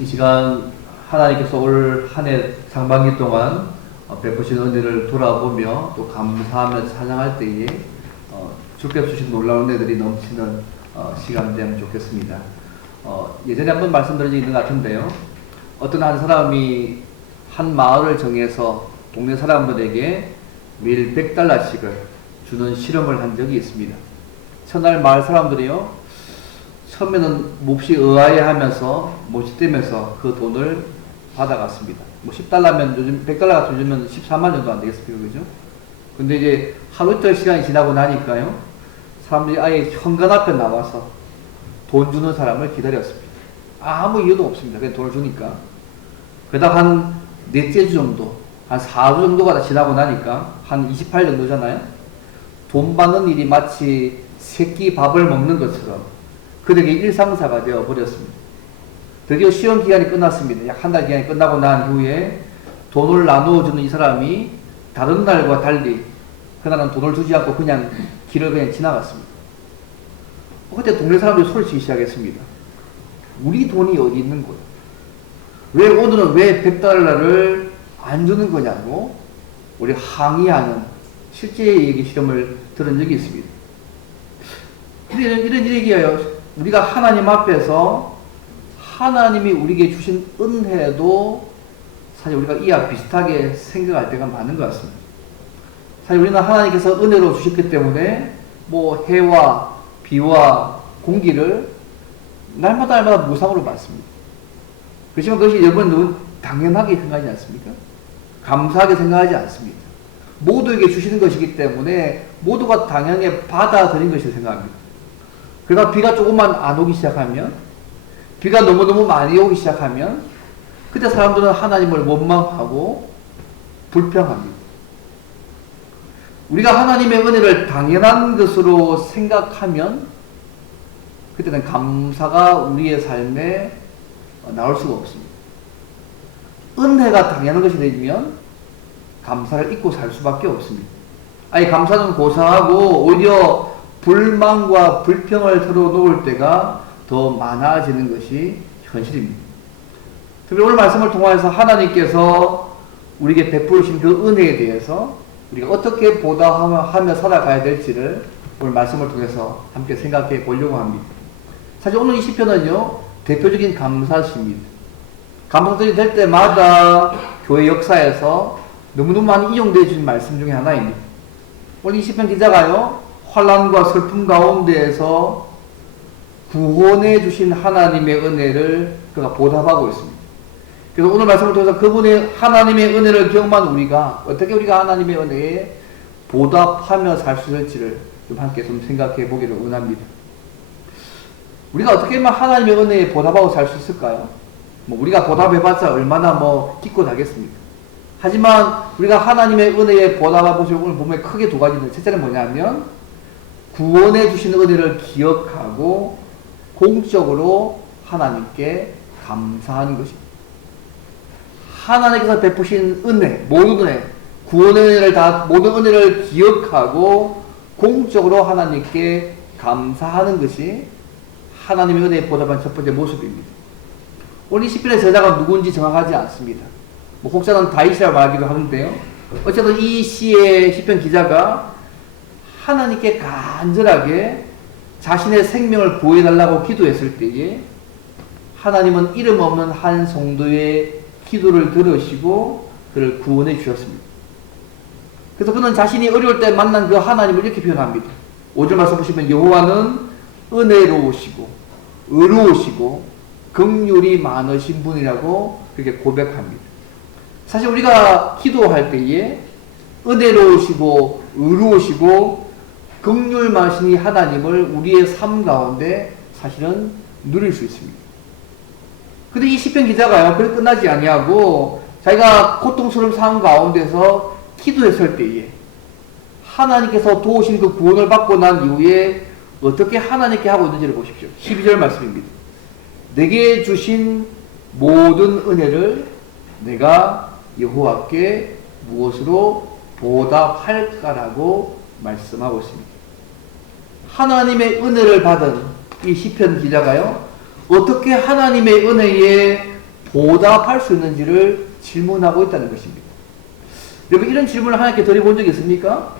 이 시간 하나님께서 올 한 해 상반기 동안 베푸신 은혜를 돌아보며 또 감사하며 찬양할 때에 주께서 주신 놀라운 은혜들이 넘치는 시간 되면 좋겠습니다. 예전에 한번 말씀드린 적이 있는 것 같은데요. 어떤 한 사람이 한 마을을 정해서 동네 사람들에게 매일 $100씩을 주는 실험을 한 적이 있습니다. 첫날 마을 사람들이요, 처음에는 몹시 의아해하면서 못이되면서 그 돈을 받아갔습니다. 뭐 $10면 요즘 $100 같은 요즘은 14만 정도 안 되겠습니까, 그죠? 근데 이제 하루 이틀 시간이 지나고 나니까요, 사람들이 아예 현관 앞에 나와서 돈 주는 사람을 기다렸습니다. 아무 이유도 없습니다. 그냥 돈을 주니까. 그러다 한 넷째 주 정도, 한 4주 정도가 다 지나고 나니까 한 28 정도잖아요. 돈 받는 일이 마치 새끼 밥을 먹는 것처럼 그들에게 일상사가 되어 버렸습니다. 드디어 시험 기간이 끝났습니다. 약 한 달 기간이 끝나고 난 후에 돈을 나누어 주는 이 사람이 다른 날과 달리 그날은 돈을 주지 않고 그냥 길을 그냥 지나갔습니다. 그때 동네 사람들이 소리치기 시작했습니다. 우리 돈이 어디 있는 거야? 왜 오늘은 왜 $100를 안 주는 거냐고 우리 항의하는 실제 얘기 실험을 들은 적이 있습니다. 이런 얘기예요. 우리가 하나님 앞에서 하나님이 우리에게 주신 은혜도 사실 우리가 이와 비슷하게 생각할 때가 많은 것 같습니다. 사실 우리는 하나님께서 은혜로 주셨기 때문에 뭐 해와 비와 공기를 날마다 무상으로 받습니다. 그렇지만 그것이 여러분은 너무 당연하게 생각하지 않습니까? 감사하게 생각하지 않습니다. 모두에게 주시는 것이기 때문에 모두가 당연히 받아들인 것이라고 생각합니다. 그러다 비가 조금만 안 오기 시작하면, 비가 너무너무 많이 오기 시작하면 그때 사람들은 하나님을 원망하고 불평합니다. 우리가 하나님의 은혜를 당연한 것으로 생각하면 그때는 감사가 우리의 삶에 나올 수가 없습니다. 은혜가 당연한 것이 되면 감사를 잊고 살 수밖에 없습니다. 아니, 감사는 고사하고 오히려 불만과 불평을 털어놓을 때가 더 많아지는 것이 현실입니다. 특히 오늘 말씀을 통해서 하나님께서 우리에게 베푸신 그 은혜에 대해서 우리가 어떻게 보답하며 살아가야 될지를 오늘 말씀을 통해서 함께 생각해 보려고 합니다. 사실 오늘 이 시편은요, 대표적인 감사시입니다. 감사절이 될 때마다 교회 역사에서 너무너무 많이 이용되어 주신 말씀 중에 하나입니다. 오늘 이 시편 기자가요, 환난과 슬픔 가운데에서 구원해 주신 하나님의 은혜를 그가 보답하고 있습니다. 그래서 오늘 말씀을 통해서 그분의 하나님의 은혜를 경험한 우리가 어떻게 우리가 하나님의 은혜에 보답하며 살 수 있을지를 좀 함께 좀 생각해 보기를 원합니다. 우리가 어떻게 하면 하나님의 은혜에 보답하고 살 수 있을까요? 뭐 우리가 보답해봤자 얼마나 깊고 나겠습니까? 하지만 우리가 하나님의 은혜에 보답하고 오늘 보면 크게 두 가지인데, 첫째는 뭐냐면 구원해 주신 은혜를 기억하고 공적으로 하나님께 감사하는 것입니다. 하나님께서 베푸신 은혜, 모든 은혜, 구원의 은혜를 모든 은혜를 기억하고 공적으로 하나님께 감사하는 것이 하나님의 은혜에 보답한 첫 번째 모습입니다. 오늘 이 시편의 저자가 누군지 정확하지 않습니다. 혹자는 다윗이라고 말하기도 하는데요. 어쨌든 이 시의 시편 기자가 하나님께 간절하게 자신의 생명을 구해달라고 기도했을 때에 하나님은 이름 없는 한 성도의 기도를 들으시고 그를 구원해 주셨습니다. 그래서 그는 자신이 어려울 때 만난 그 하나님을 이렇게 표현합니다. 5절 말씀 보시면 여호와는 은혜로우시고 의로우시고 긍휼이 많으신 분이라고 그렇게 고백합니다. 사실 우리가 기도할 때에 은혜로우시고 의로우시고 긍휼 많으신 이 하나님을 우리의 삶 가운데 사실은 누릴 수 있습니다. 근데 이 시편 기자가요, 그래 끝나지 아니하고 자기가 고통스러운 삶 가운데서 기도했을 때에 하나님께서 도우신 그 구원을 받고 난 이후에 어떻게 하나님께 하고 있는지를 보십시오. 12절 말씀입니다. 내게 주신 모든 은혜를 내가 여호와께 무엇으로 보답할까라고 말씀하고 있습니다. 하나님의 은혜를 받은 이 시편 기자가요, 어떻게 하나님의 은혜에 보답할 수 있는지를 질문하고 있다는 것입니다. 여러분, 이런 질문을 하나님께 드려본 적이 있습니까?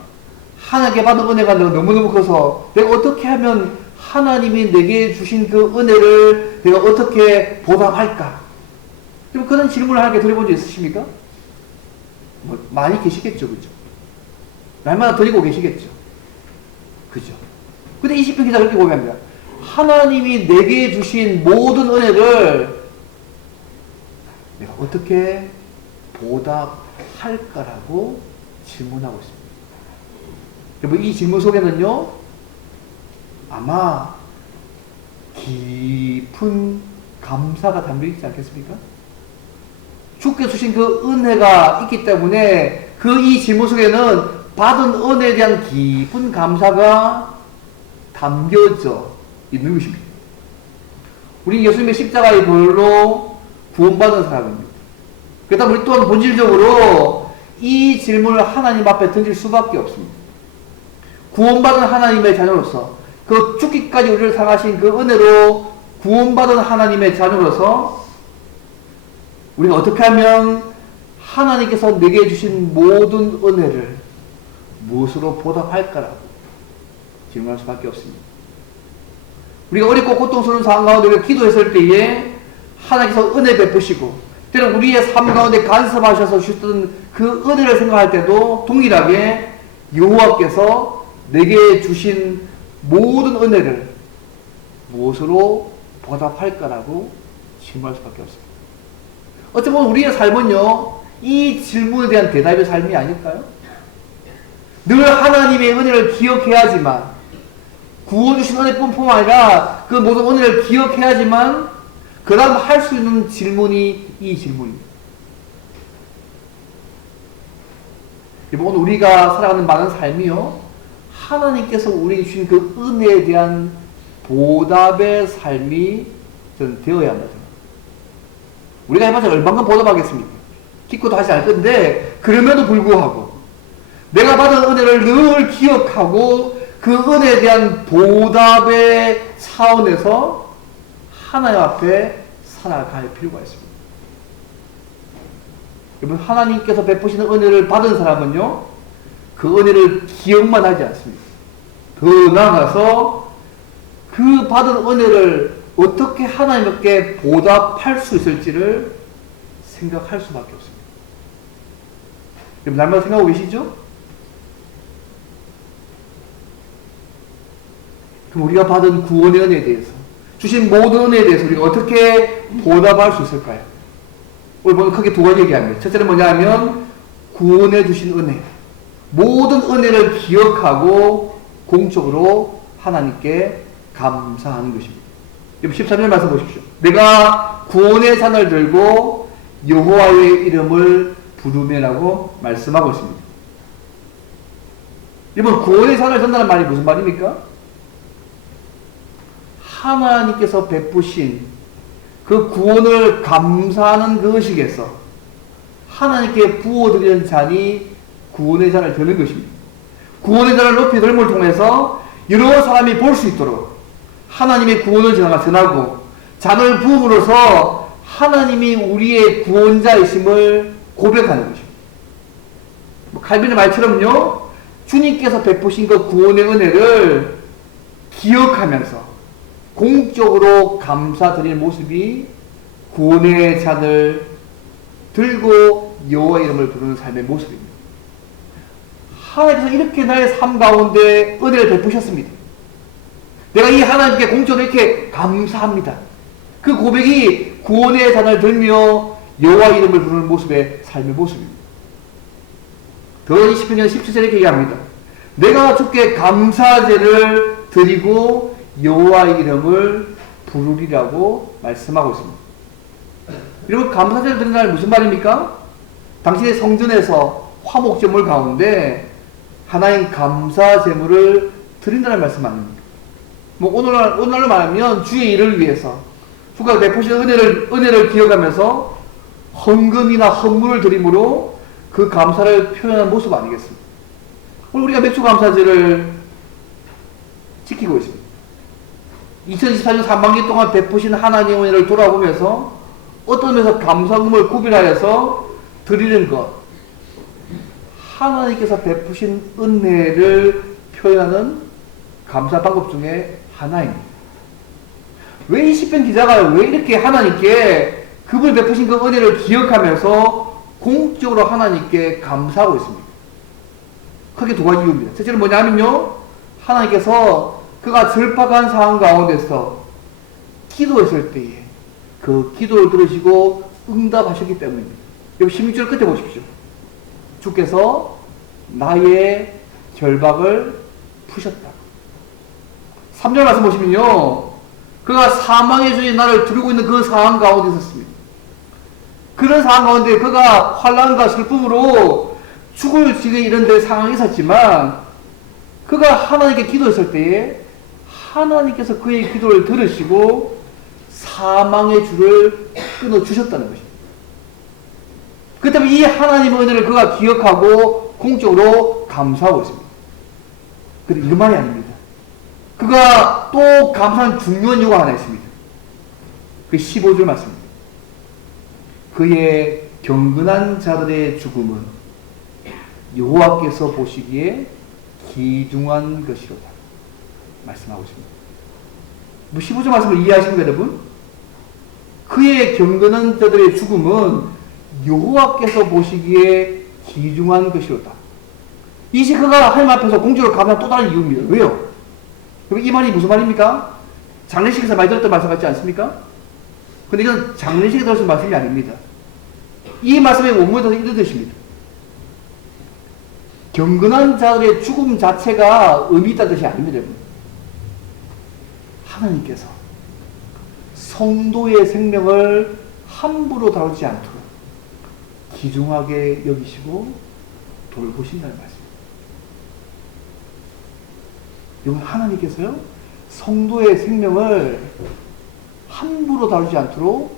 하나님께 받은 은혜가 너무너무 커서 내가 어떻게 하면 하나님이 내게 주신 그 은혜를 내가 어떻게 보답할까? 여러분, 그런 질문을 하나님께 드려본 적 있으십니까? 뭐 많이 계시겠죠, 그죠? 날마다 드리고 계시겠죠, 그죠? 근데 이 시편 기자가 그렇게 고백합니다. 하나님이 내게 주신 모든 은혜를 내가 어떻게 보답할까라고 질문하고 있습니다. 여러분, 이 질문 속에는요, 아마 깊은 감사가 담겨있지 않겠습니까? 주께서 주신 그 은혜가 있기 때문에 그 이 질문 속에는 받은 은혜에 대한 깊은 감사가 담겨져 있는 것입니다. 우리 예수님의 십자가의 벌로 구원받은 사람입니다. 그렇다면 우리 또한 본질적으로 이 질문을 하나님 앞에 던질 수밖에 없습니다. 구원받은 하나님의 자녀로서, 그 죽기까지 우리를 사랑하신 그 은혜로 구원받은 하나님의 자녀로서 우리가 어떻게 하면 하나님께서 내게 주신 모든 은혜를 무엇으로 보답할까라고 질문할 수밖에 없습니다. 우리가 어렵고 고통스러운 상황 가운데 우리가 기도했을 때에 하나님께서 은혜 베푸시고 때는 우리의 삶 가운데 간섭하셔서 주셨던 그 은혜를 생각할 때도 동일하게 여호와께서 내게 주신 모든 은혜를 무엇으로 보답할까라고 질문할 수밖에 없습니다. 어찌 보면 우리의 삶은요, 이 질문에 대한 대답의 삶이 아닐까요? 늘 하나님의 은혜를 기억해야지만, 구원 주신 은혜뿐만 아니라 그 모든 은혜를 기억해야지만 그 다음 할 수 있는 질문이 이 질문입니다. 오늘 우리가 살아가는 많은 삶이요, 하나님께서 우리에게 주신 그 은혜에 대한 보답의 삶이 저는 되어야 한다. 우리가 해봤자 얼만큼 보답하겠습니까? 기껏 하지 않을 건데, 그럼에도 불구하고 내가 받은 은혜를 늘 기억하고 그 은혜에 대한 보답의 차원에서 하나님 앞에 살아갈 필요가 있습니다. 여러분, 하나님께서 베푸시는 은혜를 받은 사람은요, 그 은혜를 기억만 하지 않습니다. 더 나아가서 그 받은 은혜를 어떻게 하나님께 보답할 수 있을지를 생각할 수밖에 없습니다. 여러분, 날마다 생각하고 계시죠? 그럼 우리가 받은 구원의 은혜에 대해서, 주신 모든 은혜에 대해서 우리가 어떻게 보답할 수 있을까요? 오늘 보면 크게 두 가지 얘기합니다. 첫째는 뭐냐 하면 구원해 주신 은혜, 모든 은혜를 기억하고 공적으로 하나님께 감사하는 것입니다. 13절 말씀 보십시오. 내가 구원의 잔을 들고 여호와의 이름을 부르며라고 말씀하고 있습니다. 여러분, 구원의 잔을 든다는 말이 무슨 말입니까? 하나님께서 베푸신 그 구원을 감사하는 그 의식에서 하나님께 부어드리는 잔이 구원의 잔을 드는 것입니다. 구원의 잔을 높이 들음을 통해서 여러 사람이 볼 수 있도록 하나님의 구원을 전하고 잔을 부음으로써 하나님이 우리의 구원자이심을 고백하는 것입니다. 칼빈의 말처럼요, 주님께서 베푸신 그 구원의 은혜를 기억하면서 공적으로 감사드리는 모습이 구원의 잔을 들고 여호와의 이름을 부르는 삶의 모습입니다. 하나님께서 이렇게 나의 삶 가운데 은혜를 베푸셨습니다. 내가 이 하나님께 공적으로 이렇게 감사합니다. 그 고백이 구원의 잔을 들며 여호와의 이름을 부르는 모습의 삶의 모습입니다. 더 20편 17절에 이렇게 얘기합니다. 내가 주께 감사제를 드리고 여호와의 이름을 부르리라고 말씀하고 있습니다. 여러분, 감사제를 드린다는 무슨 말입니까? 당신의 성전에서 화목제물 가운데 하나님 감사제물을 드린다는 말씀 아닙니까? 오늘날로 말하면 주의 일을 위해서 주가 베푸신 은혜를 기억하면서 헌금이나 헌물을 드림으로 그 감사를 표현하는 모습 아니겠습니까? 오늘 우리가 맥주감사제를 지키고 있습니다. 2024년 3반기 동안 베푸신 하나님의 은혜를 돌아보면서 어떤 면에서 감사금을 구별하여서 드리는 것, 하나님께서 베푸신 은혜를 표현하는 감사 방법 중에 하나입니다. 왜 이 시편 기자가 왜 이렇게 하나님께 그분이 베푸신 그 은혜를 기억하면서 공적으로 하나님께 감사하고 있습니다. 크게 두 가지 이유입니다. 첫째는 뭐냐면요, 하나님께서 그가 절박한 상황 가운데서 기도했을 때에 그 기도를 들으시고 응답하셨기 때문입니다. 여기 16절 끝에 보십시오. 주께서 나의 결박을 푸셨다. 3절 말씀 보시면요, 그가 사망의 주에 나를 두르고 있는 그 상황 가운데 있었습니다. 그런 상황 가운데 그가 환난과 슬픔으로 죽을 지경에 이른 데 상황이 있었지만, 그가 하나님께 기도했을 때에 하나님께서 그의 기도를 들으시고 사망의 줄을 끊어주셨다는 것입니다. 그 때문에 이 하나님의 은혜를 그가 기억하고 공적으로 감사하고 있습니다. 그런데 이것만이 아닙니다. 그가 또 감사한 중요한 이유가 하나 있습니다. 그 15절 말씀입니다. 그의 경건한 자들의 죽음은 여호와께서 보시기에 귀중한 것이로다 말씀하고 있습니다. 15절 말씀을 이해하십니까, 여러분? 그의 경건한 자들의 죽음은 여호와께서 보시기에 귀중한 것이로다. 이제 그가 하나님 앞에서 공적으로 감사한 또 다른 이유입니다. 왜요? 이 말이 무슨 말입니까? 장례식에서 많이 들었던 말씀 같지 않습니까? 근데 이건 장례식에 들었던 말씀이 아닙니다. 이 말씀의 원문에서 이런 뜻입니다. 경건한 자들의 죽음 자체가 의미 있다는 뜻이 아닙니다, 여러분. 하나님께서 성도의 생명을 함부로 다루지 않도록 귀중하게 여기시고 돌보신다는 말씀입니다. 여러분, 하나님께서요, 성도의 생명을 함부로 다루지 않도록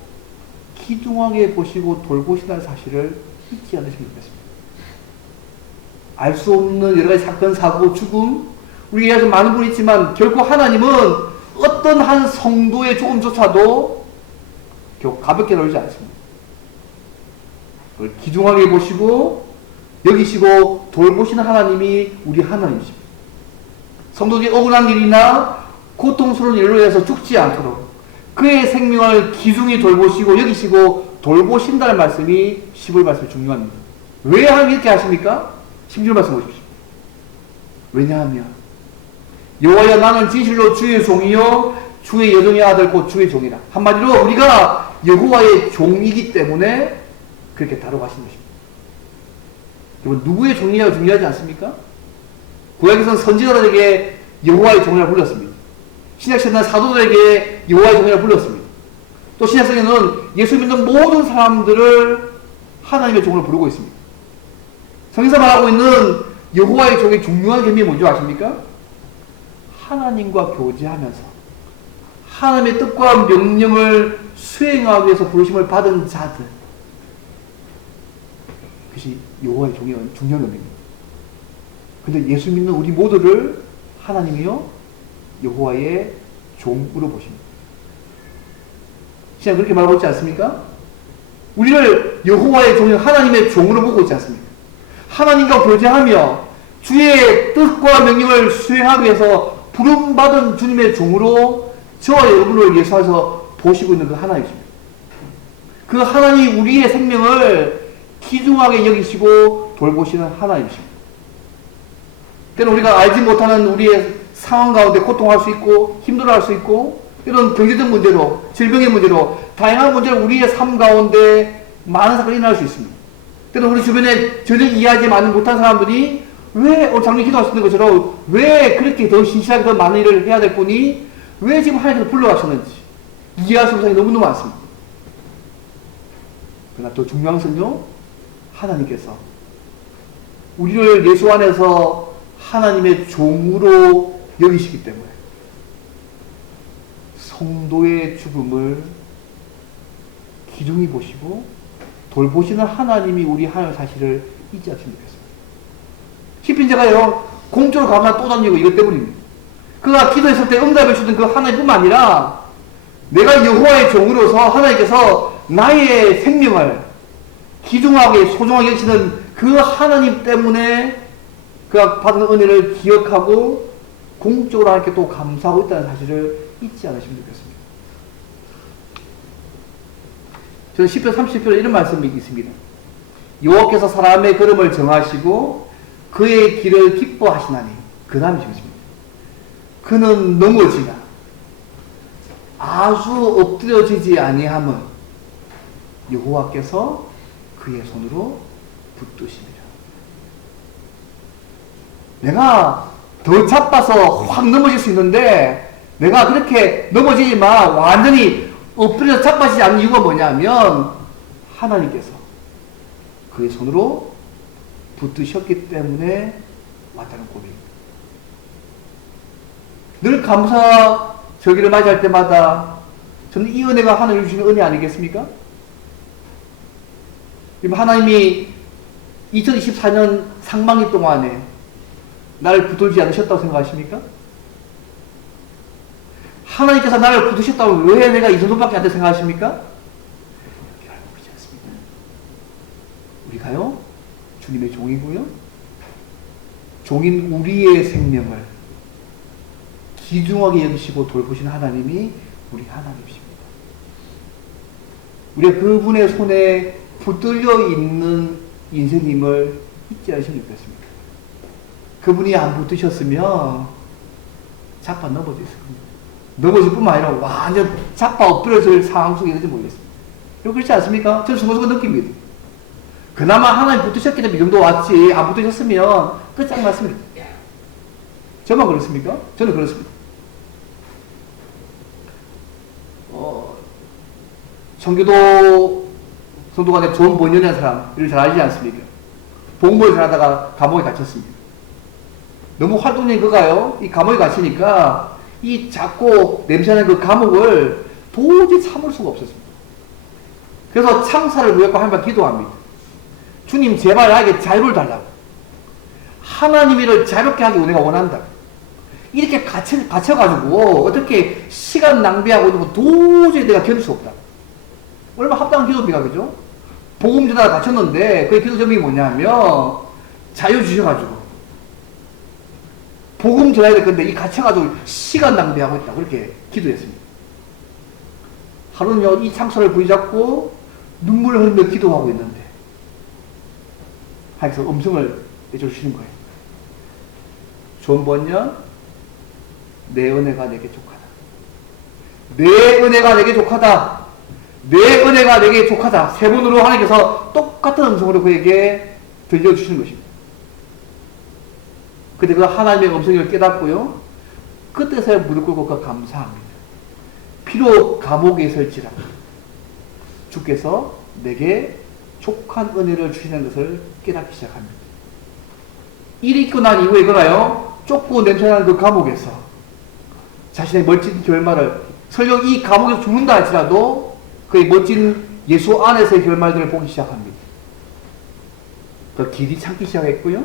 귀중하게 보시고 돌보신다는 사실을 잊지 않으시면 좋겠습니다. 알 수 없는 여러 가지 사건, 사고, 죽음, 우리에게서 많은 분이 있지만 결코 하나님은 어떤 한 성도의 죽음조차도 결코 가볍게 다루지 않습니다. 그걸 귀중하게 보시고 여기시고 돌보시는 하나님이 우리 하나님이십니다. 성도들이 억울한 일이나 고통스러운 일로 인해서 죽지 않도록 그의 생명을 귀중히 돌보시고 여기시고 돌보신다는 말씀이 15절 말씀이 중요합니다. 왜 하나님 이렇게 하십니까? 16절 말씀 보십시오. 왜냐하면 여호와여 나는 진실로 주의 종이요 주의 여종의 아들 곧 주의 종이라. 한마디로 우리가 여호와의 종이기 때문에 그렇게 다루고 하신 것입니다. 여러분, 누구의 종이냐가 중요하지 않습니까? 구약에서는 선지자들에게 여호와의 종이라고 불렀습니다. 신약시대는 사도들에게 여호와의 종이라고 불렀습니다. 또 신약성에는 예수 믿는 모든 사람들을 하나님의 종으로 부르고 있습니다. 성경에서 말하고 있는 여호와의 종의 중요한 계명이 뭔지 아십니까? 하나님과 교제하면서 하나님의 뜻과 명령을 수행하기 위해서 부르심을 받은 자들, 그것이 여호와의 종의 중요한 의미입니다. 근데 예수 믿는 우리 모두를 하나님이요 여호와의 종으로 보십니다. 신약 그렇게 말하고 있지 않습니까? 우리를 여호와의 종이 하나님의 종으로 보고 있지 않습니까? 하나님과 교제하며 주의 뜻과 명령을 수행하기 위해서 부름받은 주님의 종으로 저와 여러분을 예수하셔서 보시고 있는 그 하나님이십니다. 그 하나님이 우리의 생명을 귀중하게 여기시고 돌보시는 하나님이십니다. 때는 우리가 알지 못하는 우리의 상황 가운데 고통할 수 있고 힘들어할 수 있고 이런 경제적 문제로 질병의 문제로 다양한 문제로 우리의 삶 가운데 많은 사건이 일어날 수 있습니다. 때는 우리 주변에 전혀 이해하지 못한 사람들이 왜 오늘 장로님 기도하시는 것처럼 왜 그렇게 더 신실하게 더 많은 일을 해야 될 분이 왜 지금 하나님께서 불러가셨는지 이해할 수 없는 사람이 너무너무 많습니다. 그러나 더 중요한 것은요, 하나님께서 우리를 예수 안에서 하나님의 종으로 여기시기 때문에 성도의 죽음을 귀중히 보시고 돌보시는 하나님이 우리 하나님 사실을 잊지 않으시면 되겠습니다. 시편자가요 공적으로 감사한 또 다른 이유가 이것 때문입니다. 그가 기도했을 때 응답해 주던 그 하나님뿐만 아니라 내가 여호와의 종으로서 하나님께서 나의 생명을 귀중하게 소중하게 여기시는 그 하나님 때문에 그가 받은 은혜를 기억하고 공적으로 하나님께 또 감사하고 있다는 사실을 잊지 않으시면 좋겠습니다. 저는 10편 30편에 이런 말씀이 있습니다. 여호와께서 사람의 걸음을 정하시고 그의 길을 기뻐하시나니 그 다음이 좋습니다. 그는 넘어지나 아주 엎드려지지 아니함은 여호와께서 그의 손으로 붙드십니다. 내가 더 자빠서 확 넘어질 수 있는데 내가 그렇게 넘어지지만 완전히 엎드려 자빠지지 않는 이유가 뭐냐면 하나님께서 그의 손으로 붙드셨기 때문에 왔다는 고백입니다. 늘 감사 절기를 맞이할 때마다 저는 이 은혜가 하나님이 주신 은혜 아니겠습니까? 하나님이 2024년 상반기 동안에 나를 붙들지 않으셨다고 생각하십니까? 하나님께서 나를 붙드셨다면 왜 내가 이 정도밖에 안 돼 생각하십니까? 그렇지 않습니다. 우리가요, 주님의 종이고요, 종인 우리의 생명을 귀중하게 여기시고 돌보시는 하나님이 우리 하나님이십니다. 우리가 그분의 손에 붙들려 있는 인생임을 잊지 않으시면 좋겠습니다. 그분이 안 붙드셨으면 자빠 넘어져 있을 겁니다. 넘어질 뿐만 아니라 완전 자빠 엎드려질 상황 속에 있는지 모르겠습니다. 그렇지 않습니까? 저는 순간순간 느낍니다. 그나마 하나님 붙으셨기 때문에 이 정도 왔지, 안 붙으셨으면 끝장났습니다. 저만 그렇습니까? 저는 그렇습니다. 청교도 성도가 존 본연이라는 사람, 이를 잘 알지 않습니까? 복음을 전하다가 감옥에 갇혔습니다. 너무 활동적인 그가요, 이 감옥에 갇히니까 이 작고 냄새나는 그 감옥을 도저히 참을 수가 없었습니다. 그래서 창사를 구했고 하나님께 기도합니다. 주님 제발 나에게 자유를 달라고. 하나님 일을 자유롭게 하기 내가 원한다. 이렇게 갇혀가지고 어떻게 시간 낭비하고 있는 거 도저히 내가 견딜 수 없다. 얼마나 합당한 기도입니까, 그죠? 복음 전하다 갇혔는데 그의 기도 제목이 뭐냐면 자유 주셔가지고 복음 전해야 될 건데 이 갇혀가지고 시간 낭비하고 있다. 그렇게 기도했습니다. 하루는요, 이 창소를 부여잡고 눈물을 흘리며 기도하고 있는데 하나님께서 음성을 내주시는 거예요. 존 번연, 내 은혜가 내게 족하다. 내 은혜가 내게 족하다. 내 은혜가 내게 족하다. 세 번으로 하나님께서 똑같은 음성으로 그에게 들려주시는 것입니다. 그때 그 하나님의 음성을 깨닫고요, 그때서야 무릎 꿇고 그 감사합니다. 비록 감옥에 있을지라도 주께서 내게 족한 은혜를 주시는 것을 깨닫기 시작합니다. 일이 있고 난 이후에 그가요, 쫓고 냄새나는 그 감옥에서 자신의 멋진 결말을, 설령 이 감옥에서 죽는다 할지라도 그의 멋진 예수 안에서의 결말들을 보기 시작합니다. 그 길이 찾기 시작했고요,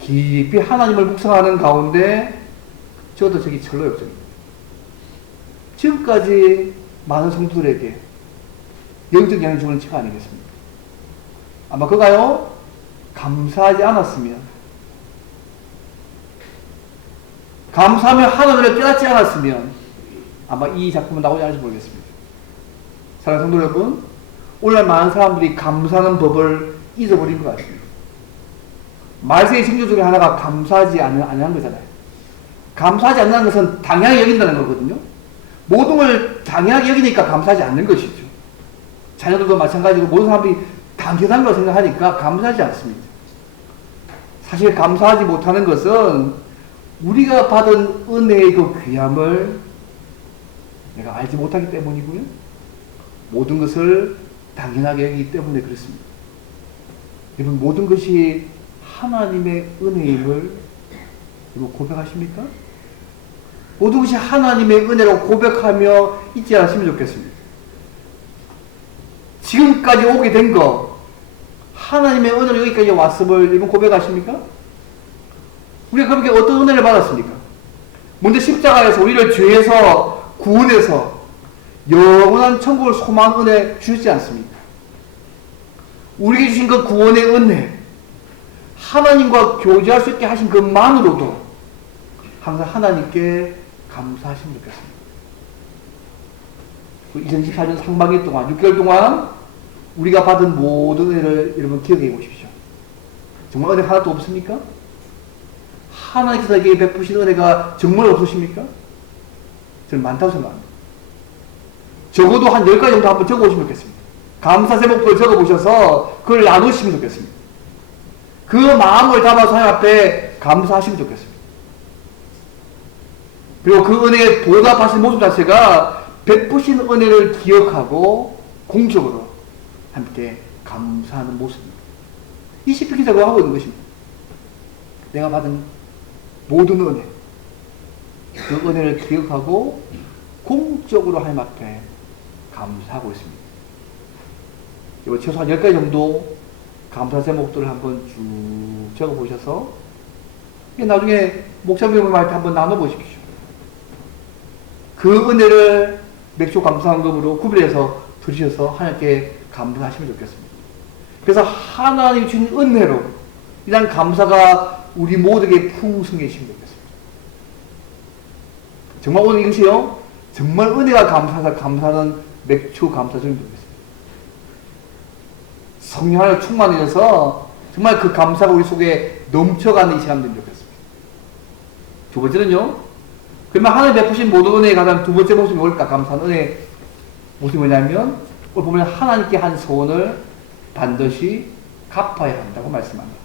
깊이 하나님을 묵상하는 가운데 저도 저기 철로 역정입니다. 지금까지 많은 성도들에게 영적 영향을 주는 책가 아니겠습니까? 아마 그가요, 감사하지 않았으면, 감사하며 하나님을 깨닫지 않았으면 아마 이 작품은 나오지 않을지 모르겠습니다. 사랑하는 성도 여러분, 오늘날 많은 사람들이 감사하는 법을 잊어버린 것 같습니다. 말세의 징조 중에 하나가 감사하지 않는 거잖아요. 감사하지 않는 것은 당연하게 여긴다는 거거든요. 모든 걸 당연하게 여기니까 감사하지 않는 것이죠. 자녀들도 마찬가지고 모든 사람들이 당연한 걸 생각하니까 감사하지 않습니다. 사실 감사하지 못하는 것은 우리가 받은 은혜의 그 귀함을 내가 알지 못하기 때문이고요, 모든 것을 당연하게 여기기 때문에 그렇습니다. 여러분, 모든 것이 하나님의 은혜임을 여러분 고백하십니까? 모든 것이 하나님의 은혜라고 고백하며 잊지 않으시면 좋겠습니다. 지금까지 오게 된 거, 하나님의 은혜로 여기까지 왔음을 여러분 고백하십니까? 우리가 그렇게 어떤 은혜를 받았습니까? 먼저 십자가에서 우리를 죄에서 구원해서 영원한 천국을 소망하는 은혜 주시지 않습니까? 우리에게 주신 그 구원의 은혜, 하나님과 교제할 수 있게 하신 것만으로도 항상 하나님께 감사하시면 좋겠습니다. 2014년 상반기 동안 6개월 동안 우리가 받은 모든 은혜를 여러분 기억해 보십시오. 정말 은혜 하나도 없습니까? 하나님께서 에게 베푸신 은혜가 정말 없으십니까? 저는 많다고 생각합니다. 적어도 한 10가지 정도 한번 적어보시면 좋겠습니다. 감사 제목을 적어보셔서 그걸 나누시면 좋겠습니다. 그 마음을 담아서 하나님 앞에 감사하시면 좋겠습니다. 그리고 그 은혜에 보답하신 모습 자체가 베푸신 은혜를 기억하고 공적으로 함께 감사하는 모습입니다. 이 시편 기자가 하고 있는 것입니다. 내가 받은 모든 은혜, 그 은혜를 기억하고 공적으로 하나님 앞에 감사하고 있습니다. 최소한 10가지 정도 감사 제목들을 한번 쭉 적어보셔서 나중에 목사님과 할 때 한번 나눠보십시오. 그 은혜를 맥주 감사헌금으로 구별해서 드리셔서 하나님께 감사하시면 좋겠습니다. 그래서 하나님이 주신 은혜로 이런 감사가 우리 모두에게 풍성해지시면 좋겠습니다. 정말 오늘 이것이요, 정말 은혜가 감사하는 맥주 감사절이 되겠습니다. 성령 하나로 충만해져서 정말 그 감사가 우리 속에 넘쳐가는 이 시간 되면 좋겠습니다. 두 번째는요, 그러면 하나님 베푸신 모든 은혜의 가장 두 번째 모습이 뭘까? 감사한 은혜 모습이 뭐냐면, 오늘 보면 하나님께 한 소원을 반드시 갚아야 한다고 말씀합니다.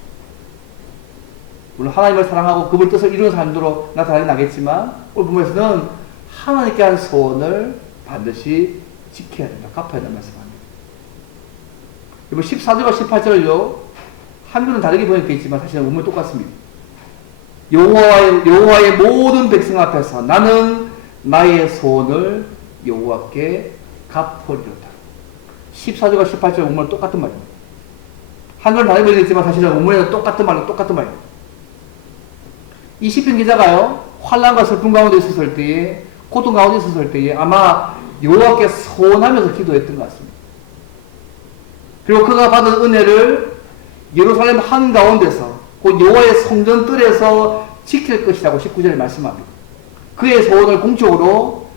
물론 하나님을 사랑하고 그분 뜻을 이루는 사람들로 나타나긴 나겠지만, 오늘 본문에서는 하나님께 한 소원을 반드시 지켜야 된다, 갚아야 된다 말씀합니다. 이번 14절과 18절을요, 한글은 다르게 번역되어 있지만 사실은 원문이 똑같습니다. 여호와의 모든 백성 앞에서 나는 나의 소원을 여호와께 갚으리로다. 14절과 18절 원문은 똑같은 말입니다. 한글은 다르게 번역되어 있지만 사실은 원문에서 똑같은 말입니다. 이 시편 기자가요, 환난과 슬픔 가운데 있었을 때에, 고통 가운데 있었을 때에 아마 여호와께 소원하면서 기도했던 것 같습니다. 그리고 그가 받은 은혜를 예루살렘 한가운데서 곧 여호와의 성전 뜰에서 지킬 것이라고 19절에 말씀합니다. 그의 소원을 공적으로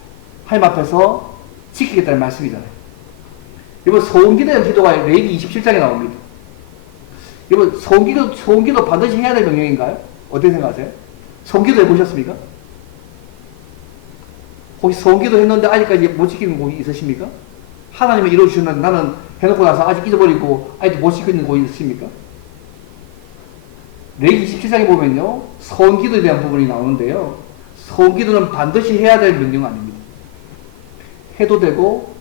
하나님 앞에서 지키겠다는 말씀이잖아요. 여러분, 소원기도의 기도가 레위기 27장에 나옵니다. 여러분, 소원기도 반드시 해야 될 명령인가요? 어떻게 생각하세요? 소원기도 해보셨습니까? 혹시 소원기도 했는데 아직까지 못 지키는 곳이 있으십니까? 하나님이 이루어주셨는데 나는 해놓고 나서 아직 잊어버리고 아직도 못 지키는 곳이 있으십니까? 레위기 27장에 보면요, 소원기도에 대한 부분이 나오는데요, 소원기도는 반드시 해야 될 명령 아닙니다. 해도 되고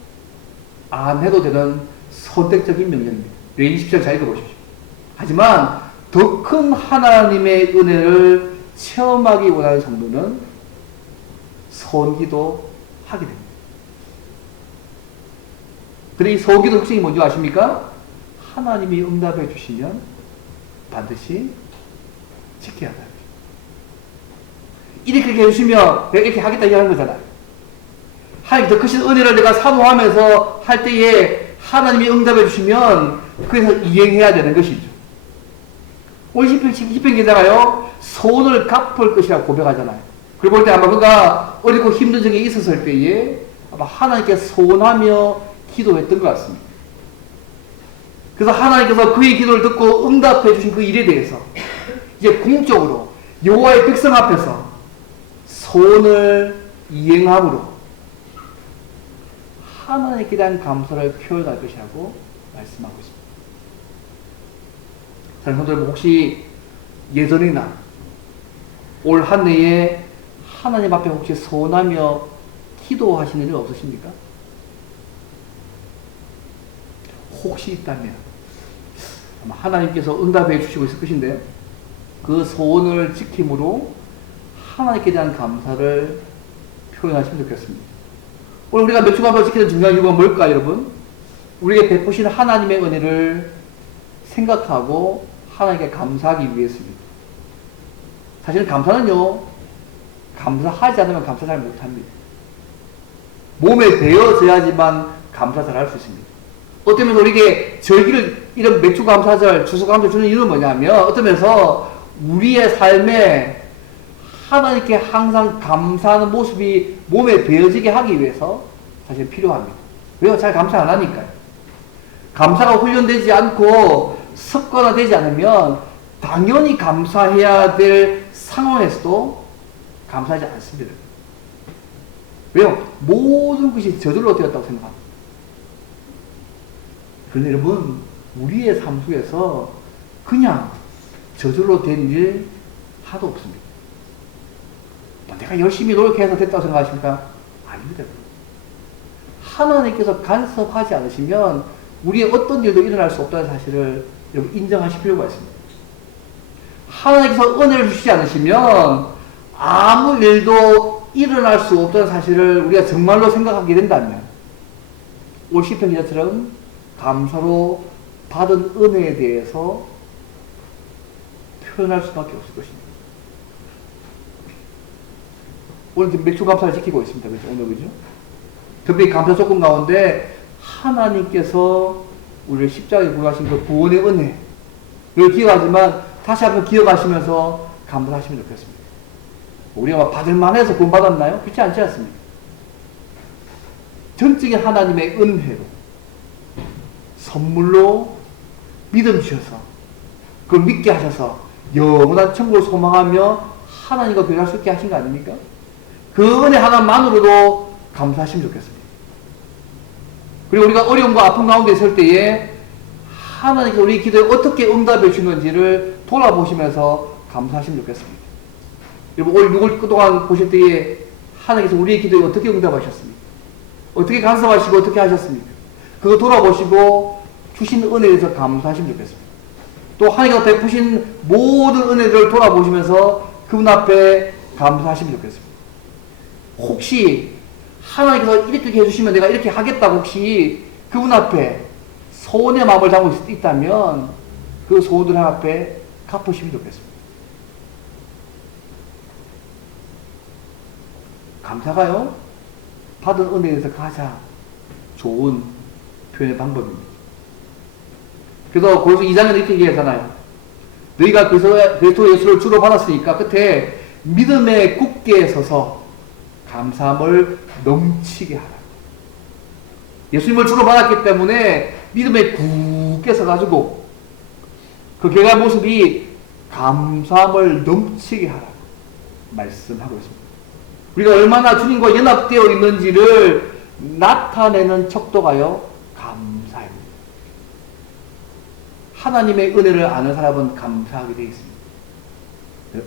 안 해도 되는 선택적인 명령입니다. 레위기 27장 잘 읽어보십시오. 하지만 더 큰 하나님의 은혜를 체험하기 원하는 성도는 소원기도 하게 됩니다. 그런데 이 소원기도 특징이 뭔지 아십니까? 하나님이 응답해 주시면 반드시 지켜야 합니다. 이렇게 해주시면 내가 이렇게 하겠다 이야기하는 거잖아요. 하나님 더 크신 은혜를 내가 사모하면서 할 때에 하나님이 응답해 주시면 그래서 이행해야 되는 것이죠. 오늘 시편 기자가요, 소원을 갚을 것이라고 고백하잖아요. 그리고 볼 때 아마 그가 어렵고 힘든 적이 있었을 때에 아마 하나님께 소원하며 기도했던 것 같습니다. 그래서 하나님께서 그의 기도를 듣고 응답해 주신 그 일에 대해서 이제 궁극적으로 여호와의 백성 앞에서 소원을 이행함으로 하나님께 대한 감사를 표현할 것이라고 말씀하고 있습니다. 여러분들 혹시 예전이나 올 한 해에 하나님 앞에 혹시 소원하며 기도하시는 일 없으십니까? 혹시 있다면 아마 하나님께서 응답해 주시고 있을 것인데 그 소원을 지킴으로 하나님께 대한 감사를 표현하시면 좋겠습니다. 오늘 우리가 몇 주간을 지키는 중요한 이유가 뭘까, 여러분? 우리에게 베푸신 하나님의 은혜를 생각하고 하나님께 감사하기 위해서입니다. 사실은 감사는요, 감사하지 않으면 감사 잘 못합니다. 몸에 배어져야지만 감사절을 할 수 있습니다. 어떤 면에서 우리에게 절기를, 이런 맥주감사절, 추수감사절 주는 이유는 뭐냐면, 어떤 면에서 우리의 삶에 하나님께 항상 감사하는 모습이 몸에 배어지게 하기 위해서 사실 필요합니다. 왜요? 잘 감사 안 하니까요. 감사가 훈련되지 않고 습관화되지 않으면 당연히 감사해야 될 상황에서도 감사하지 않습니다. 왜요? 모든 것이 저절로 되었다고 생각합니다. 그런데 여러분, 우리의 삶 속에서 그냥 저절로 된 일 하나도 없습니다. 내가 열심히 노력해서 됐다고 생각하십니까? 아닙니다. 하나님께서 간섭하지 않으시면 우리의 어떤 일도 일어날 수 없다는 사실을 여러분 인정하실 필요가 있습니다. 하나님께서 은혜를 주시지 않으시면 아무 일도 일어날 수 없다는 사실을 우리가 정말로 생각하게 된다면 올 시편 기자처럼 감사로 받은 은혜에 대해서 표현할 수밖에 없을 것입니다. 오늘 맥주 감사를 지키고 있습니다. 그죠? 오늘 그죠? 특별히 감사 조건 가운데 하나님께서 우리를 십자가에 구하신 그 구원의 은혜를 기억하지만 다시 한번 기억하시면서 감사하시면 좋겠습니다. 우리가 받을 만해서 구원 받았나요? 그렇지 않지 않습니까? 전적인 하나님의 은혜로 선물로 믿음 주셔서 그걸 믿게 하셔서 영원한 천국을 소망하며 하나님과 교제할 수 있게 하신 거 아닙니까? 그 은혜 하나만으로도 감사하시면 좋겠습니다. 그리고 우리가 어려움과 아픔 가운데 있을 때에 하나님께서 우리 기도에 어떻게 응답해 주는지를 돌아보시면서 감사하시면 좋겠습니다. 여러분, 올 6월 그동안 보실 때에 하나님께서 우리의 기도에 어떻게 응답하셨습니까? 어떻게 간섭하시고 어떻게 하셨습니까? 그거 돌아보시고 주신 은혜에 대해서 감사하시면 좋겠습니다. 또 하나님께서 베푸신 모든 은혜들을 돌아보시면서 그분 앞에 감사하시면 좋겠습니다. 혹시 하나님께서 이렇게 해주시면 내가 이렇게 하겠다고 혹시 그분 앞에 소원의 마음을 담고 있다면 그 소원들 앞에 갚으시면 좋겠습니다. 감사가요, 받은 은혜에 대해서 가장 좋은 표현의 방법입니다. 그래서 고린도 2장에 이렇게 얘기하잖아요. 너희가 그리스도 예수를 주로 받았으니까 끝에 믿음에 굳게 서서 감사함을 넘치게 하라. 예수님을 주로 받았기 때문에 믿음에 굳게 서가지고 그 개가 모습이 감사함을 넘치게 하라 말씀하고 있습니다. 우리가 얼마나 주님과 연합되어 있는지를 나타내는 척도가요, 감사입니다. 하나님의 은혜를 아는 사람은 감사하게 되어 있습니다.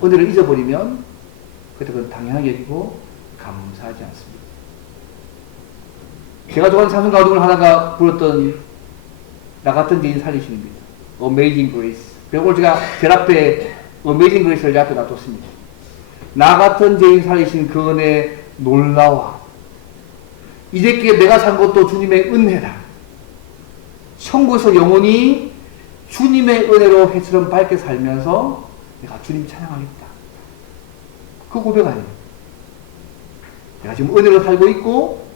은혜를 잊어버리면 그때 그건 당연하게 여기고 감사하지 않습니다. 제가 좋아하는 찬송 가운데 하나가 불렀던 나 같은 죄인 살리시는입니다. Amazing Grace. 오늘 제가 제 앞에 Amazing Grace를 제 앞에 놔뒀습니다. 나 같은 죄인 살리신 그 은혜 놀라워. 이제께 내가 산 것도 주님의 은혜다. 천국에서 영원히 주님의 은혜로 해처럼 밝게 살면서 내가 주님 찬양하겠다. 그 고백 아니에요. 내가 지금 은혜로 살고 있고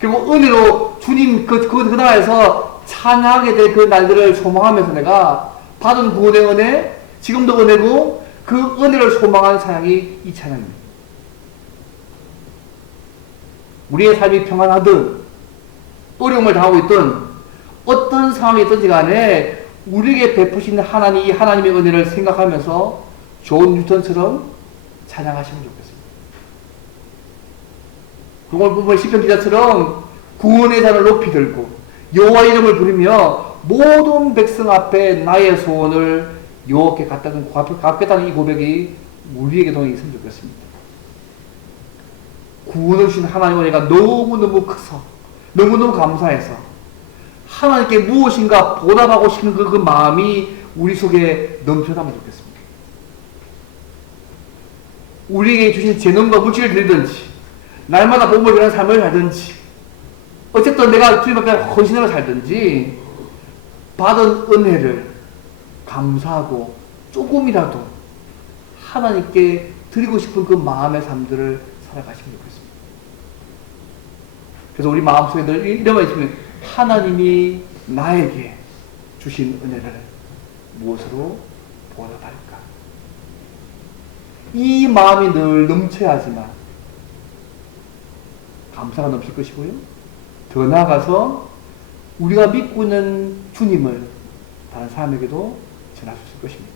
그리고 은혜로 주님 그 나라에서 찬양하게 될 그 날들을 소망하면서 내가 받은 구원의 은혜, 지금도 은혜고 그 은혜를 소망하는 찬양이 이 찬양입니다. 우리의 삶이 평안하든 어려움을 당하고 있든 어떤 상황이 있든지 간에 우리에게 베푸신 하나님의 은혜를 생각하면서 존 뉴턴처럼 찬양하시면 좋겠습니다. 오늘 보면 시편 기자처럼 구원의 잔을 높이 들고 여호와 이름을 부르며 모든 백성 앞에 나의 소원을 여호와께 갖겠다는 이 고백이 우리에게도 있으면 좋겠습니다. 구원을 주신 하나님의 은혜가 너무너무 커서 너무너무 감사해서 하나님께 무엇인가 보답하고 싶은 그 마음이 우리 속에 넘쳐나면 좋겠습니다. 우리에게 주신 재능과 물질을 드리든지 날마다 복음을 전하는 삶을 살든지 어쨌든 내가 주님 앞에 헌신하며 살든지 받은 은혜를 감사하고 조금이라도 하나님께 드리고 싶은 그 마음의 삶들을 살아가시면 좋겠습니다. 그래서 우리 마음속에 늘 이런 말이 있으면 하나님이 나에게 주신 은혜를 무엇으로 보답할까? 이 마음이 늘 넘쳐야지만 감사가 넘칠 것이고요. 더 나아가서 우리가 믿고 있는 주님을 다른 사람에게도 전할 수 있을 것입니다.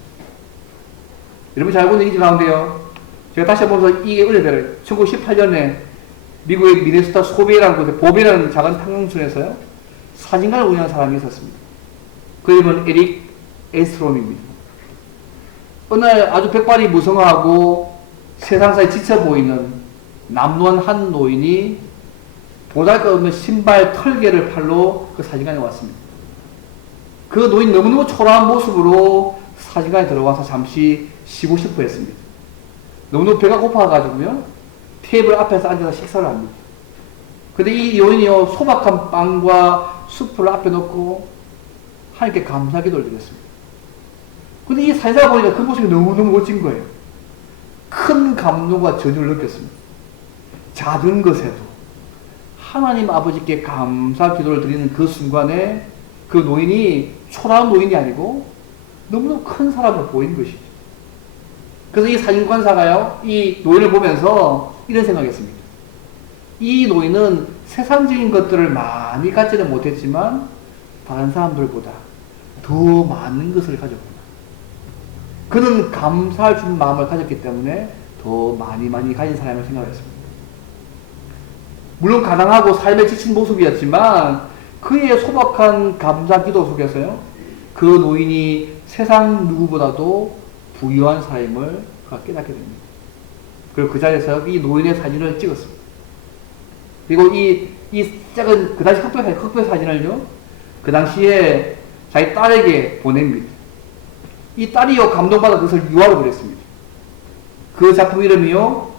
여러분 잘 알고 있는 이 가운데요. 제가 다시 한번 보면서 이게 은혜를 1918년에 미국의 미네소타 소베라는 곳에 보베라는 작은 탕평촌에서요. 사진관을 운영하는 사람이 있었습니다. 그 이름은 에릭 에스트롬입니다. 어느 날 아주 백발이 무성하고 세상사에 지쳐 보이는 남루한 한 노인이 보잘것없는 신발 털개를 팔러 그 사진관에 왔습니다. 그 노인 너무너무 초라한 모습으로 사진관에 들어와서 잠시 쉬고 싶어 했습니다. 너무너무 배가 고파가지고요. 테이블 앞에서 앉아서 식사를 합니다. 근데 이 노인이요. 소박한 빵과 수프를 앞에 놓고 하나님께 감사 기도를 드렸습니다. 근데 이 사회자 보니까 그 모습이 너무너무 멋진 거예요. 큰 감동과 전율을 느꼈습니다. 작은 것에도 하나님 아버지께 감사 기도를 드리는 그 순간에 그 노인이 초라한 노인이 아니고 너무너무 큰 사람으로 보이는 것이죠. 그래서 이 사진관사가요, 이 노인을 보면서 이런 생각했습니다. 이 노인은 세상적인 것들을 많이 갖지는 못했지만 다른 사람들보다 더 많은 것을 가졌구나. 그는 감사할 수 있는 마음을 가졌기 때문에 더 많이 가진 사람을 생각했습니다. 물론 가난하고 삶에 지친 모습이었지만 그의 소박한 감사 기도 속에서요, 그 노인이 세상 누구보다도 부유한 사람을 그가 깨닫게 됩니다. 그리고 그 자리에서 이 노인의 사진을 찍었습니다. 그리고 이 작은 그 당시 흑백 사진을요, 그 당시에 자기 딸에게 보냅니다. 이 딸이요, 감동받아 그것을 유화로 그렸습니다. 그 작품 이름이요,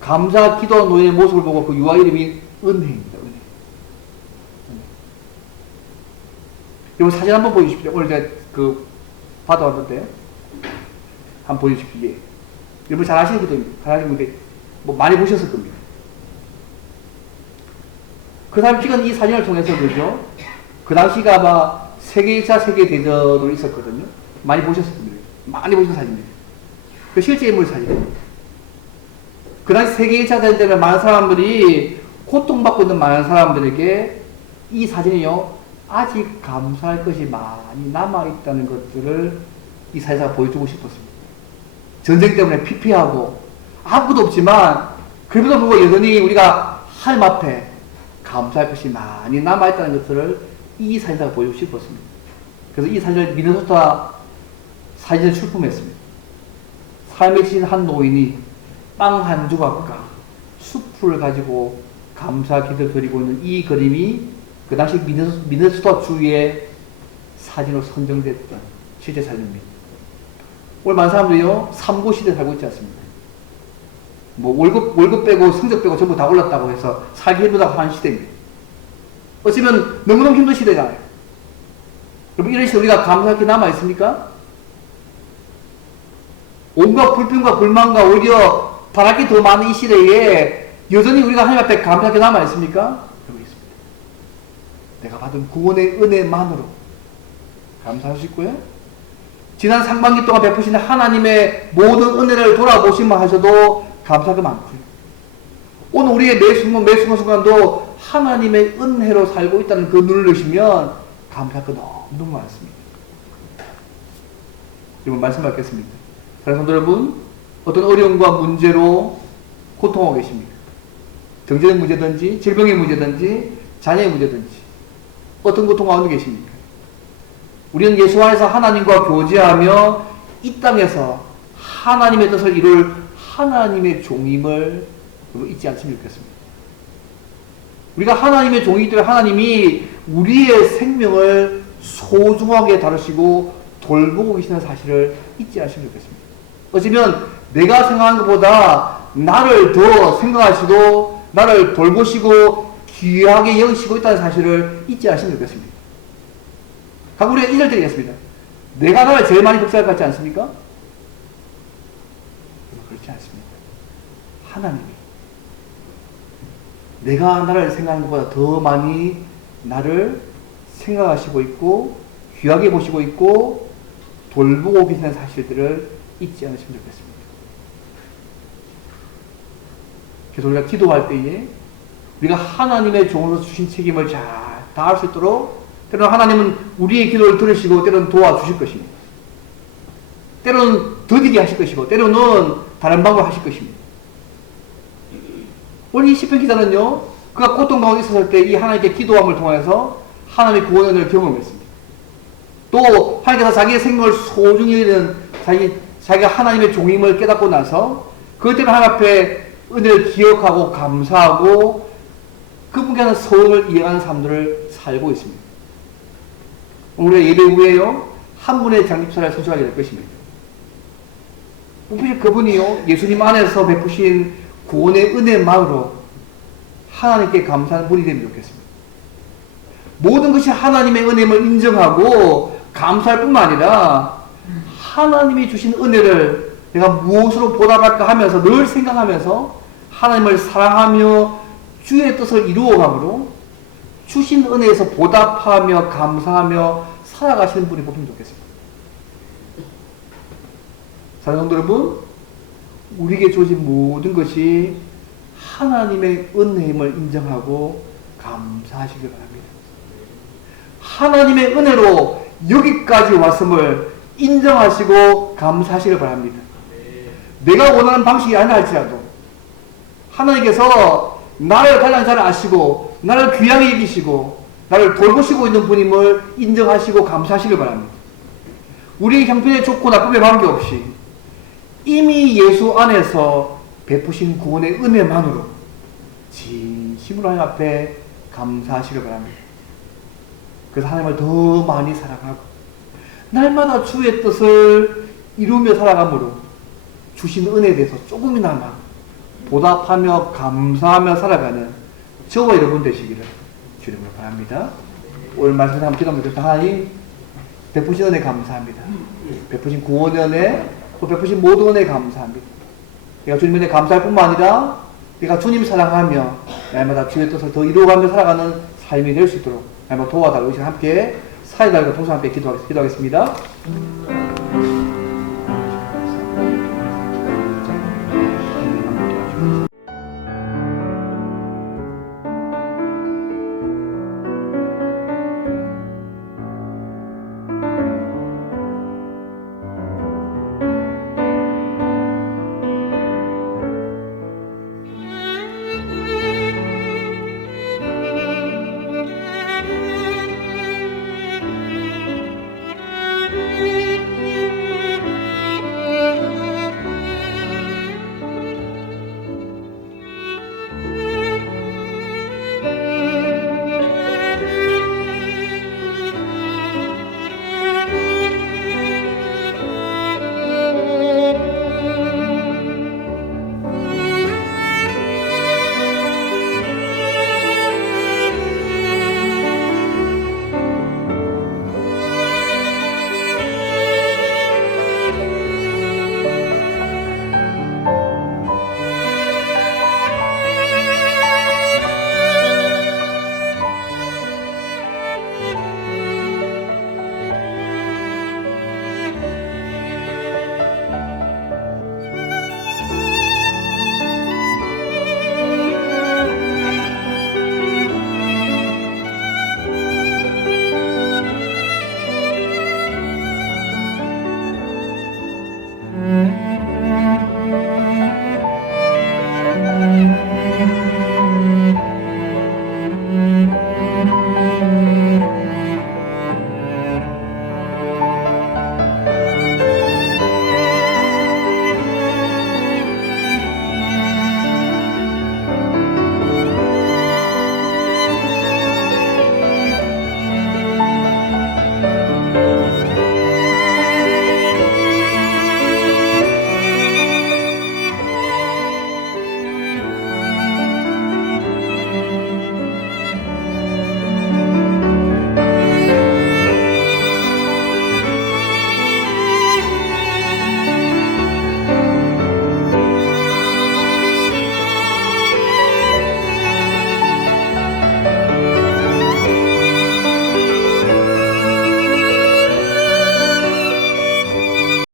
감사 기도 노인의 모습을 보고 그 유화 이름이 은혜입니다. 은혜. 여러분 사진 한번 보여주십시오. 오늘 제가 받아왔는데 한번 보여주십시오. 예. 여러분 잘 아시는 기도입니다. 잘 아시는 분들 뭐 많이 보셨을 겁니다. 그 사람 찍은 이 사진을 통해서 그죠? 그 당시가 아마 세계 1차 세계대전으로 있었거든요. 많이 보셨을 겁니다. 많이 보신 사진입니다. 그 실제 인물 사진입니다. 그 당시 세계 1차 대전 때문에 많은 사람들이 고통받고 있는 많은 사람들에게 이 사진이요, 아직 감사할 것이 많이 남아있다는 것들을 이 사회자가 보여주고 싶었습니다. 전쟁 때문에 피폐하고 아무것도 없지만 그럼에도 불구하고 여전히 우리가 하나님 앞에 감사할 것이 많이 남아있다는 것들을 이 사진사가 보여주고 싶었습니다. 그래서 이 사진을 미네소타 사진을 출품했습니다. 삶에 지친 한 노인이 빵 한 조각과 숲을 가지고 감사 기도를 드리고 있는 이 그림이 그 당시 미네소타 주의 사진으로 선정됐던 실제 사진입니다. 오늘 많은 사람들이요, 삼고 시대에 살고 있지 않습니까? 뭐 월급 빼고 성적 빼고 전부 다 올랐다고 해서 살기 힘들다고 하는 시대입니다. 어쩌면 너무너무 힘든 시대잖아요. 여러분 이런 시대 우리가 감사할 게 남아 있습니까? 온갖 불평과 불만과 오히려 바랄 게 더 많은 이 시대에 여전히 우리가 하나님 앞에 감사할 게 남아 있습니까? 그러고 있습니다. 내가 받은 구원의 은혜만으로 감사할 수 있고요. 지난 상반기 동안 베푸신 하나님의 모든 은혜를 돌아보시면 하셔도 감사가 많고요. 오늘 우리의 매 순간도 하나님의 은혜로 살고 있다는 그 눈을 넣으시면 감사할 거 너무 많습니다. 여러분 말씀 받겠습니다. 사랑하는 성도 여러분, 어떤 어려움과 문제로 고통하고 계십니까? 경제적 문제든지 질병의 문제든지 자녀의 문제든지 어떤 고통 가운데 계십니까? 우리는 예수 안에서 하나님과 교제하며 이 땅에서 하나님의 뜻을 이룰 하나님의 종임을 잊지 않으시면 좋겠습니다. 우리가 하나님의 종이기 때문에 하나님이 우리의 생명을 소중하게 다루시고 돌보고 계시는 사실을 잊지 않으시면 좋겠습니다. 어쩌면 내가 생각하는 것보다 나를 더 생각하시고 나를 돌보시고 귀하게 여기시고 있다는 사실을 잊지 않으시면 좋겠습니다. 각 우리가 1절 드리겠습니다. 내가 나를 제일 많이 복사할 것 같지 않습니까? 그렇지 않습니다. 하나님이 내가 나를 생각하는 것보다 더 많이 나를 생각하시고 있고 귀하게 보시고 있고 돌보고 계시는 사실들을 잊지 않으시면 좋겠습니다. 그래서 우리가 기도할 때에 우리가 하나님의 종으로서 주신 책임을 잘 다할 수 있도록 때로는 하나님은 우리의 기도를 들으시고 때로는 도와주실 것입니다. 때로는 더디게 하실 것이고 때로는 다른 방법을 하실 것입니다. 오늘 이 시편 기자는요, 그가 고통 가운데 있었을 때 이 하나님께 기도함을 통해서 하나님의 구원의 은혜를 경험했습니다. 또 하나님께서 자기의 생명을 소중히 여기는 자기가 하나님의 종임을 깨닫고 나서 그것 때문에 하나님 앞에 은혜를 기억하고 감사하고 그분께는 서원을 이행하는 삶들을 살고 있습니다. 오늘 예배 후에요, 한 분의 장집사를 선출하게 될 것입니다. 그분이요, 예수님 안에서 베푸신 구원의 은혜만으로 하나님께 감사하는 분이 되면 좋겠습니다. 모든 것이 하나님의 은혜임을 인정하고 감사할 뿐만 아니라 하나님이 주신 은혜를 내가 무엇으로 보답할까 하면서 늘 생각하면서 하나님을 사랑하며 주의 뜻을 이루어감으로 주신 은혜에서 보답하며 감사하며 살아가시는 분이 보면 좋겠습니다. 사랑하는 성도 여러분, 우리에게 주어진 모든 것이 하나님의 은혜임을 인정하고 감사하시길 바랍니다. 하나님의 은혜로 여기까지 왔음을 인정하시고 감사하시길 바랍니다. 내가 원하는 방식이 아니라 할지라도 하나님께서 나를 가장 잘 아시고 나를 귀하게 여기시고 나를 돌보시고 있는 분임을 인정하시고 감사하시길 바랍니다. 우리의 형편에 좋고 나쁨에 관계없이 이미 예수 안에서 베푸신 구원의 은혜만으로 진심으로 하나님 앞에 감사하시길 바랍니다. 그래서 하나님을 더 많이 사랑하고 날마다 주의 뜻을 이루며 살아감으로 주신 은혜에 대해서 조금이나마 보답하며 감사하며 살아가는 저와 여러분 되시기를 주님으로 바랍니다. 오늘 말씀 한번 기도합니다. 하나님, 베푸신 은혜 감사합니다. 베푸신 구원의 은혜, 또 베푸신 모든 은혜 감사합니다. 내가 주님 은혜 감사할 뿐만 아니라 내가 주님 사랑하며 날마다 주의 뜻을 더 이루어가며 살아가는 삶이 될 수 있도록 날마다 도와달라고 이 시간 함께 사회달과 동서 함께 기도하겠습니다.